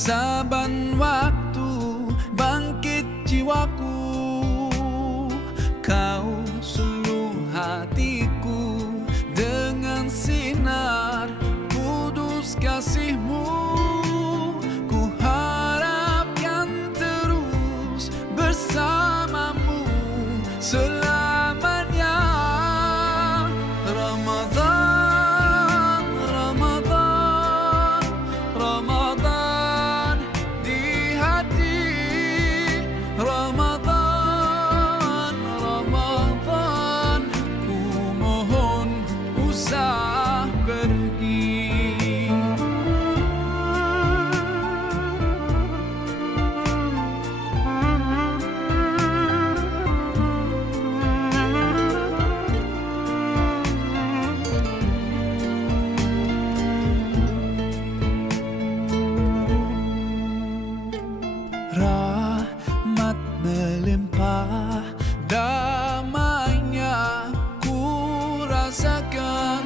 saban waktu bangkit jiwaku, kau suluh hatiku dengan sinar kudus kasih-Mu. Ku harapkan terus bersamamu selamanya. Ramadan, Ramadan, Ramadan di hati. Ramadan, Ramadan, ku mohon usah pergi. Rahmat melimpah, damainya ku rasakan.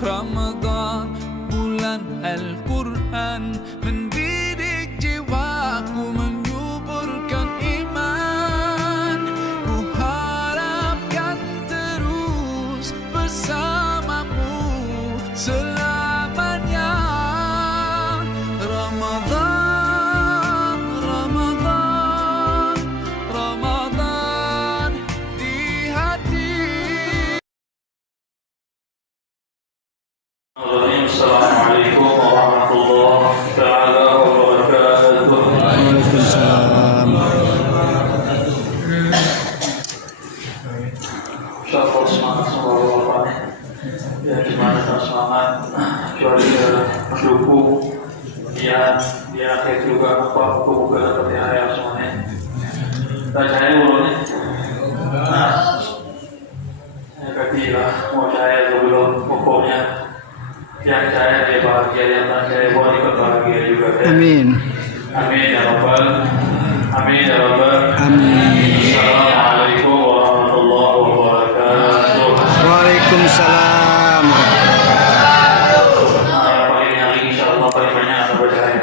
Ramadan, bulan Al-Quran, mendidik jiwaku, menyuburkan iman. Ku harapkan terus bersamamu selamanya. Ramadan, Ramadan, Ramadan di hati. Assalamualaikum warahmatullahi taala wabarakatuh. Waalaikumsalam. Insyaallah semangat semua Bapak. Ya gimana tak semangat, kecuali mendukung dia di akhir juga apa buku dapat yang semuanya. Saya ulun nah ketilah mau saya sebelum pokoknya yang saya dia bahagia, yang saya buat ikut bahagia juga. Amin. Amin ya Rabbal. Amin ya Rabbal. Amin. Assalamualaikum warahmatullahi wabarakatuh. Waalaikumsalam. Yang paling hari ini insyaallah paling banyak akan berjaya.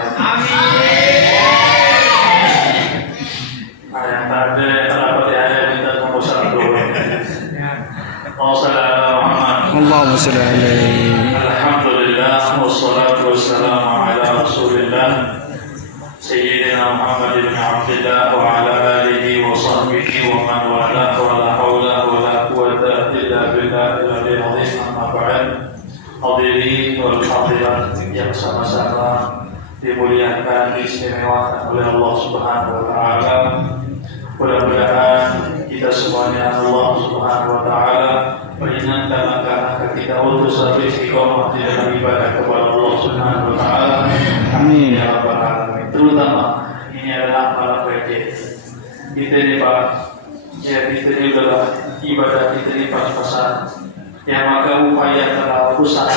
Yang tadi terdapat di ayat minta nombor 1. Allahumma salli alaihi. Alhamdulillah wassalatu wassalamu ala Rasulillah Sayyidina Muhammad bin Abdullah wa ala alihi wa sahbihi wa man wala wa la hawla wa la quwwata illa billahil azim. Amma ba'd. Hadirin wal hadirat yang sama-sama dimuliakan, diistimewakan oleh Allah Subhanahu wa taala. Mudah-mudahan kita semuanya Allah Subhanahu wa taala meringankan langkah kita untuk selalu istiqomah di dalam ibadah kepada Allah Subhanahu wa taala. Amin. Ya rabbal alamin. Terutama ini adalah malam raya. Kita ini Pak, ya kita ini adalah ibadah kita ini pas-pasan. Yang maka upaya terlalu usaha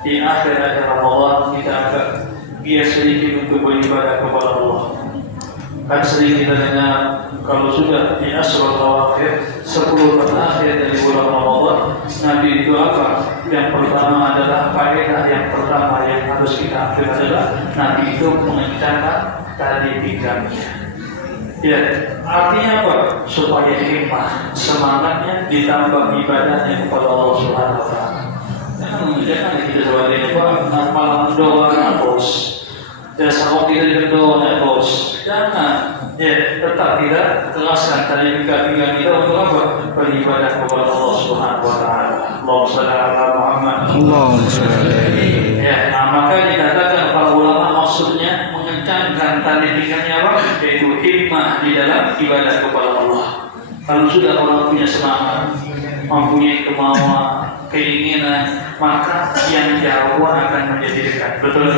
di akhir Ramadan kita agak biar sedikit untuk beribadah kepada Allah. Kan sering kita dengar kalau sudah di Asrul Awakhir 10 terakhir dari bulan Ramadan, Nabi itu apa? Yang pertama adalah faedah yang pertama yang harus kita ambil adalah Nabi itu mengencangkan tali pinggangnya. Ya, artinya apa? Supaya himmah, semangatnya ditambah ibadahnya kepada Allah Subhanahu wa taala. Jangan kita sebagai malam doa terus. Ya, sama kita berdoa terus. Jangan. Ya, tetap kita kelaskan tali pinggang kita untuk apa? Beribadah kepada Allah Subhanahu wa taala. Allahumma shalli ala Muhammad. Allahumma salli alaihi. Ya, nah maka dikatakan para ulama maksudnya mengencangkan tali pinggangnya apa? Yaitu hikmah di dalam ibadah kepada Allah. Kalau sudah orang punya semangat, mempunyai kemauan, keinginan, maka yang jauh akan menjadi dekat. Betul.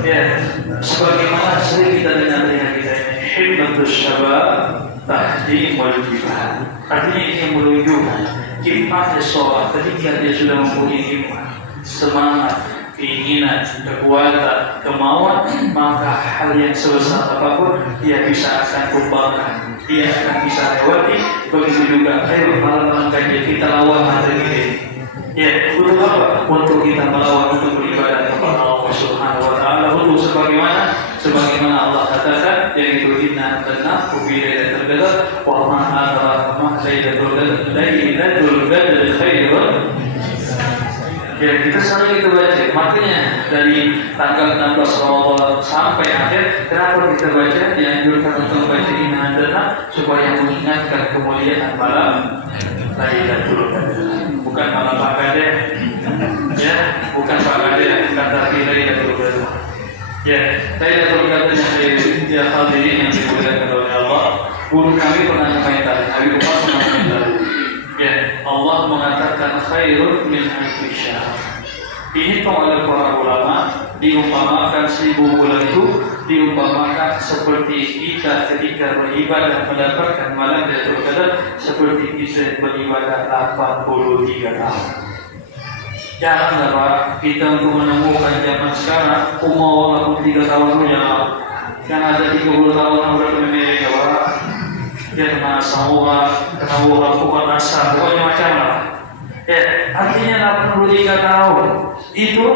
Ya, sebagaimana sering kita dengar dengan kita ini, himmatus syabab tahdi wal jibal. Artinya ini menuju himmahnya seorang ketika dia sudah mempunyai himmah, semangat, keinginan, kekuatan, kemauan, maka hal yang sebesar apapun dia bisa akan kembangkan, dia akan bisa lewati. Begitu juga ayo malam-malam kajian kita lawan hari ini. Ya, untuk apa? Untuk kita melawan, untuk beribadah kepada Allah Subhanahu wa taala, untuk sebagai wa ma adraka ma lailatul qadri khairun. Ya, kita sering itu baca. Makanya dari tanggal 16 Ramadan sampai akhir, kenapa kita baca? Dianjurkan untuk baca ini adalah supaya mengingatkan kemuliaan malam Lailatul Qadar. Bukan malam Pak Kadir, ya, bukan Pak Kadir, bukan tapi Lailatul Qadar. Ya, Lailatul Qadar yang hadirin yang dimuliakan oleh Allah. Guru kami pernah menyampaikan, Habib Umar pernah menyampaikan. Ya, Allah mengatakan khairun min alfi syahr. Dihitung oleh para ulama, diumpamakan 1000 bulan itu diumpamakan seperti kita ketika beribadah mendapatkan malam Lailatul Qadar seperti kita beribadah 83 tahun. Janganlah Pak, kita untuk menemukan zaman sekarang umur 83 tahun punya yang ada 30 tahun udah bermimpi ya Pak. Dia kena samuha, kena buah kuat asam, pokoknya macam lah. Ya, artinya 83 tahun itu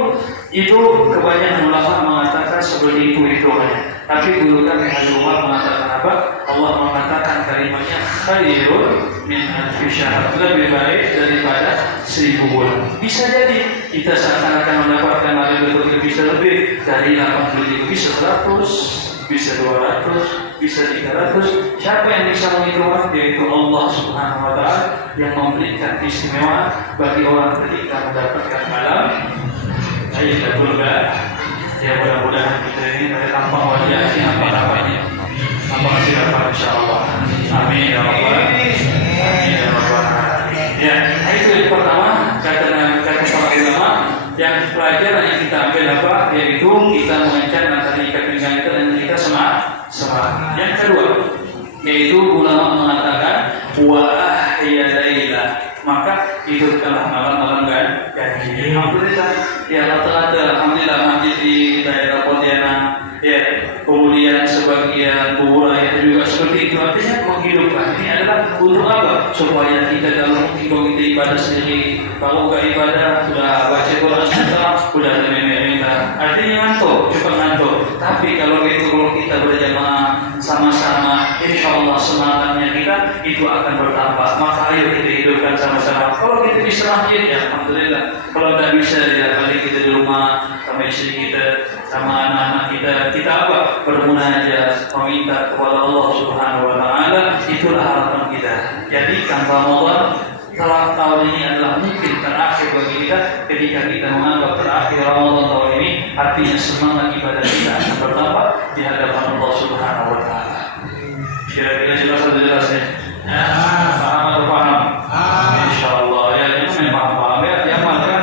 kebanyakan ulama mengatakan seperti itu hitungannya. Tapi guru kami Al-Umar mengatakan apa? Allah mengatakan kalimatnya khairun min alfi syahr, lebih baik daripada 1000 bulan. Bisa jadi kita seakan-akan mendapatkan Lailatul Qadar bisa lebih dari 83, bisa 100, bisa 200, bisa 300. Siapa yang bisa menghitung? Yaitu Allah Subhanahu wa Ta'ala yang memberikan istimewa bagi orang ketika mendapatkan malam Lailatul Qadar. Ya, mudah-mudahan kita ini dari tampang wajah ini apa-apanya, apa siapa insyaallah. Amin ya rabbal alamin. Amin ya rabbal alamin. Ya, itu yang pertama kata para ulama. Yang pelajaran yang kita ambil apa? Yaitu kita mengencang antara ikat pinggang kita dan kita semangat. Yang kedua, yaitu ulama mengatakan wa ahya laila, maka hidupkanlah malam-malam ganjil. Alhamdulillah, ya rata-rata alhamdulillah masjid di daerah Pontianak, ya kemudian sebagian kuburan itu juga seperti itu. Artinya menghidupkan ini adalah untuk apa? Supaya kita dalam kita ibadah sendiri, kalau enggak ibadah sudah baca Quran sudah minta. Artinya ngantuk, cepat ngantuk. Tapi kalau kita berjamaah sama-sama, insya Allah semangatnya kita itu akan bertambah. Maka ayo kita hidupkan sama-sama. Kalau kita bisa masjid, ya alhamdulillah. Kalau tidak bisa, ya kali kita di rumah sama istri kita, sama anak-anak kita apa? Bermunajat, meminta kepada Allah Subhanahu wa Ta'ala. Itulah harapan kita. Jadikan Ramadan kalau tahun ini adalah mungkin terakhir bagi kita, ketika kita menganggap terakhir Ramadan tahun ini, artinya semangat ibadah kita akan bertambah di hadapan Allah Subhanahu wa Ta'ala. Kira-kira jelas atau jelas ya? Paham atau paham? Insyaallah ya, jangan paham-paham ya, diamalkan.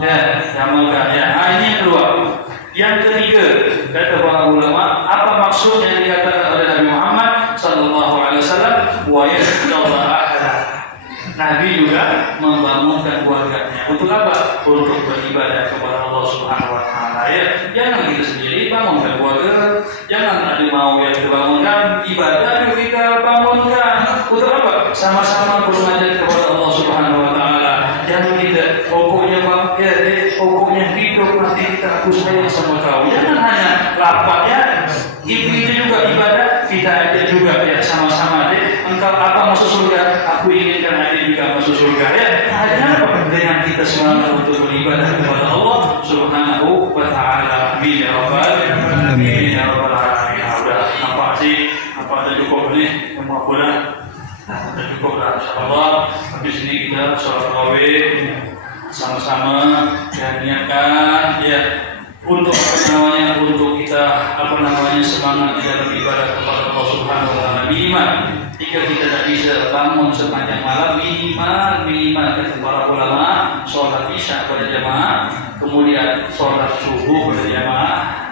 Ya, diamalkan ya. Ini yang kedua. Yang ketiga, kata para ulama, apa maksud yang dikatakan oleh Nabi Muhammad sallallahu alaihi wasallam? Wa yasdallah ahada. Nabi juga membangunkan keluarganya. Untuk apa? Untuk beribadah kepada Allah Subhanahu wa Ta'ala. Ya, jangan kita sendiri bangunkan keluarga. Jangan ada mau yang kita bangunkan, ibadah juga kita bangunkan. Untuk apa? Sama-sama bermunajat kepada Allah Subhanahu wa Ta'ala. Jangan kita pokoknya pokoknya hidup nanti kita aku sayang sama kau. Jangan hanya lapaknya. Itu juga ibadah, kita ada juga ya sama-sama deh. Engkau apa masuk surga? Aku inginkan ada juga masuk surga ya. Ada apa dengan kita semangat untuk beribadah kepada Allah Subhanahu wa Ta'ala. Amin ya rabbal alamin. Ya rabbal alamin. Udah nampak sih, nampak ada cukup nih, semua pulang. Ada cukup lah insyaallah. Habis ini kita sholat tarawih sama-sama dan niatkan ya untuk untuk kita semangat di dalam ibadah kepada Allah Subhanahu wa Ta'ala. Minimal jika kita tidak bisa bangun sepanjang malam, minimal kata para ulama sholat isya berjamaah, kemudian sholat subuh berjamaah.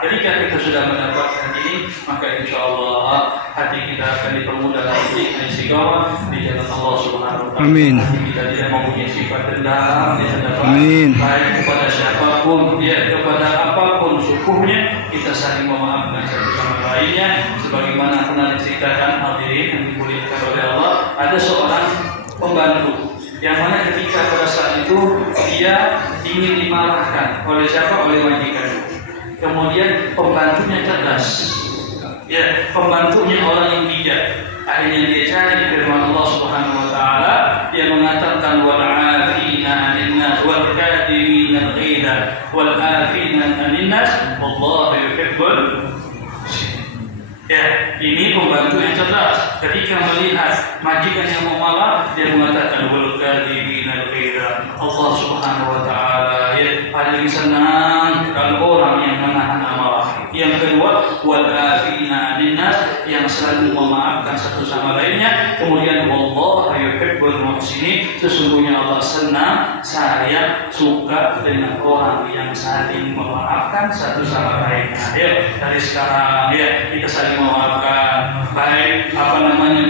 Ketika kita sudah mendapatkan ini, maka insya Allah hati kita akan dipermudah untuk istiqamah di jalan Allah Subhanahu wa Ta'ala. Amin. Kita tidak mempunyai sifat dendam di hadapan Amin. baik kepada siapapun, kepada apapun sukunya, kita saling memaafkan satu sama lainnya. Sebagaimana pernah diceritakan hadirin yang dimuliakan oleh Allah, ada seorang pembantu yang mana ketika pada saat itu dia ingin dimarahkan oleh siapa? Oleh majikan. Kemudian pembantunya cerdas, ya pembantunya orang yang bijak. Akhirnya dia cari firman Allah Subhanahu wa taala yang mengatakan wal 'afina 'anil nas wal kadhimina al-ghaidha wal 'afina 'anil nas wallahu yuhibbul. Ya, ini pembantu yang cerdas. Ketika melihat majikan yang memalak, dia mengatakan wal kadhimina al-ghaidha. Allah Subhanahu wa taala ya paling senang kalau orang yang menahan amarah. Yang kedua, wal 'afina 'anil nas, yang selalu memaafkan satu sama lainnya. Kemudian wallahu yuhibbul muhsinin, sesungguhnya Allah senang, sayang, suka dengan orang yang saling memaafkan satu sama lainnya. Ya, dari sekarang ya kita saling memaafkan, baik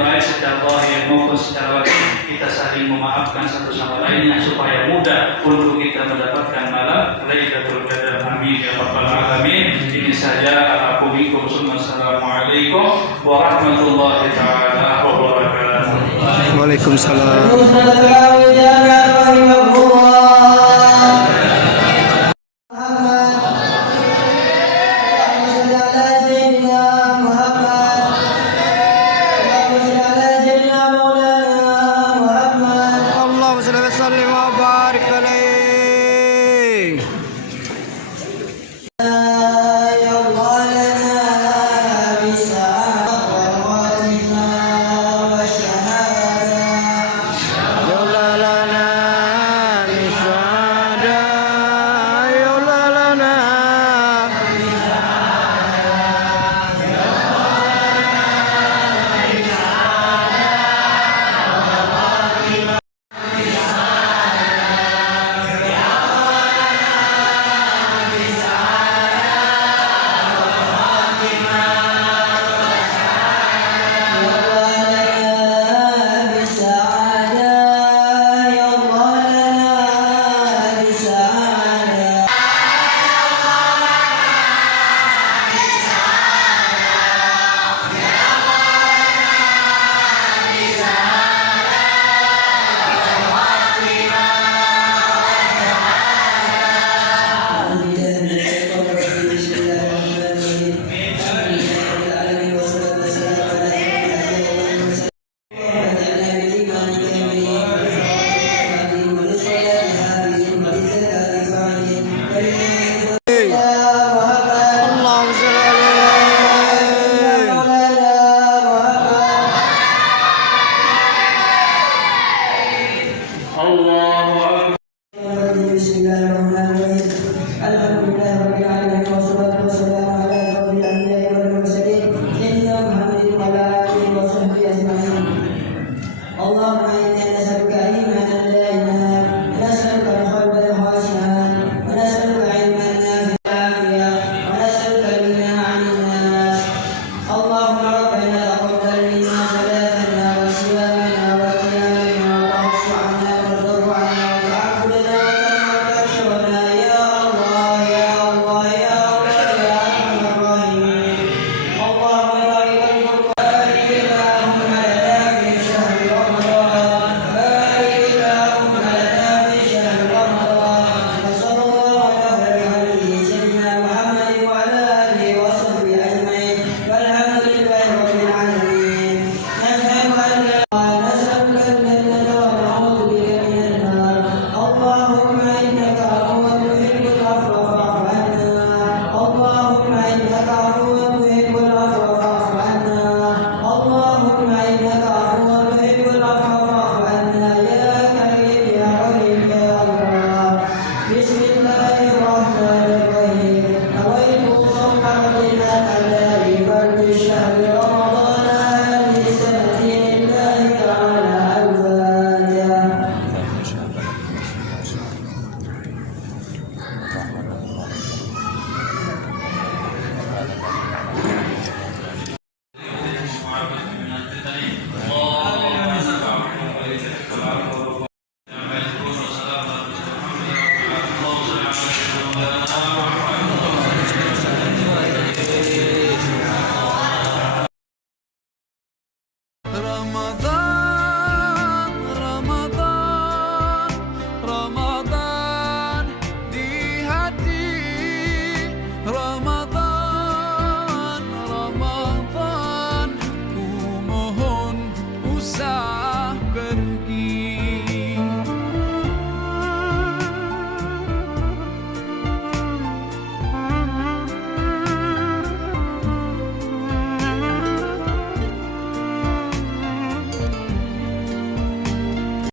baik secara zahir maupun secara batin, kita saling memaafkan satu sama lainnya supaya mudah untuk kita mendapatkan malam Lailatul Qadar. Amin ya rabbal alamin. Ini saja aku bikum. Assalamualaikum warahmatullahi taala wabarakatuh. Waalaikumsalam. Allahumma shalli wa sallim wa barik alaihi. Allahu akbar. Bismillahirrahmanirrahim. Alhamdulillah.